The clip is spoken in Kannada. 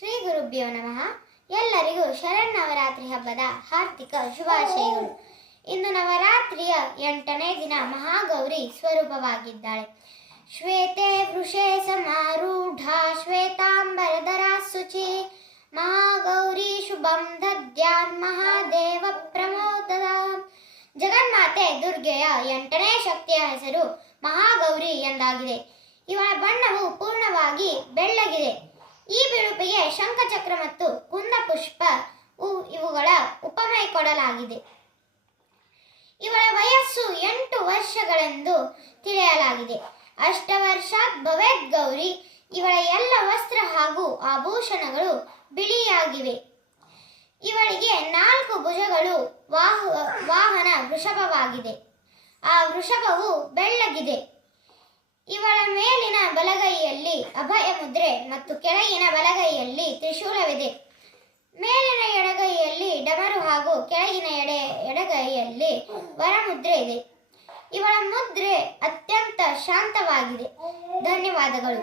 ಶ್ರೀ ಗುರುಭ್ಯೋ ನಮಃ. ಎಲ್ಲರಿಗೂ ಶರನ್ನವರಾತ್ರಿ ಹಬ್ಬದ ಹಾರ್ದಿಕ ಶುಭಾಶಯಗಳು. ಇಂದು ನವರಾತ್ರಿಯ 8ನೇ ದಿನ ಮಹಾಗೌರಿ ಸ್ವರೂಪವಾಗಿದ್ದಾಳೆ. ಶ್ವೇತೆ ವೃಷೇ ಸಮಾರೂಢ ಶ್ವೇತಾಂಬರಧರಾ ಶುಚಿ ಮಹಾಗೌರಿ ಶುಭಂ ದದ್ಯಾನ್ ಮಹಾದೇವ ಪ್ರಮೋದದ. ಜಗನ್ಮಾತೆ ದುರ್ಗೆಯ 8ನೇ ಶಕ್ತಿಯ ಹೆಸರು ಮಹಾಗೌರಿ ಎಂದಾಗಿದೆ. ಇವಳ ಬಣ್ಣವು ಪೂರ್ಣವಾಗಿ ಬೆಳ್ಳಗಿದೆ. ಈ ಬಿಳುಪಿಗೆ ಶಂಖಚಕ್ರ ಮತ್ತು ಕುಂದಪುಷ್ಪ ಇವುಗಳ ಉಪಮೆ ಕೊಡಲಾಗಿದೆ. ಇವಳ ವಯಸ್ಸು 8 ವರ್ಷಗಳೆಂದು ತಿಳಿಯಲಾಗಿದೆ. ಅಷ್ಟವರ್ಷಾತ್ ಭವೇತ್ ಗೌರಿ. ಇವಳ ಎಲ್ಲ ವಸ್ತ್ರ ಹಾಗೂ ಆಭೂಷಣಗಳು ಬಿಳಿಯಾಗಿವೆ. ಇವಳಿಗೆ 4 ಭುಜಗಳು. ವಾಹನ ವೃಷಭವಾಗಿದೆ. ಆ ವೃಷಭವು ಬೆಳ್ಳಗಿದೆ. ಇವಳ ಮೇಲಿನ ಬಲಗೈಯಲ್ಲಿ ಅಭಯ ಮುದ್ರೆ ಮತ್ತು ಕೆಳಗಿನ ಬಲಗೈಯಲ್ಲಿ ತ್ರಿಶೂಲವಿದೆ. ಮೇಲಿನ ಎಡಗೈಯಲ್ಲಿ ಡಮರು ಹಾಗೂ ಕೆಳಗಿನ ಎಡಗೈಯಲ್ಲಿ ವರಮುದ್ರೆ ಇದೆ. ಇವಳ ಮುದ್ರೆ ಅತ್ಯಂತ ಶಾಂತವಾಗಿದೆ. ಧನ್ಯವಾದಗಳು.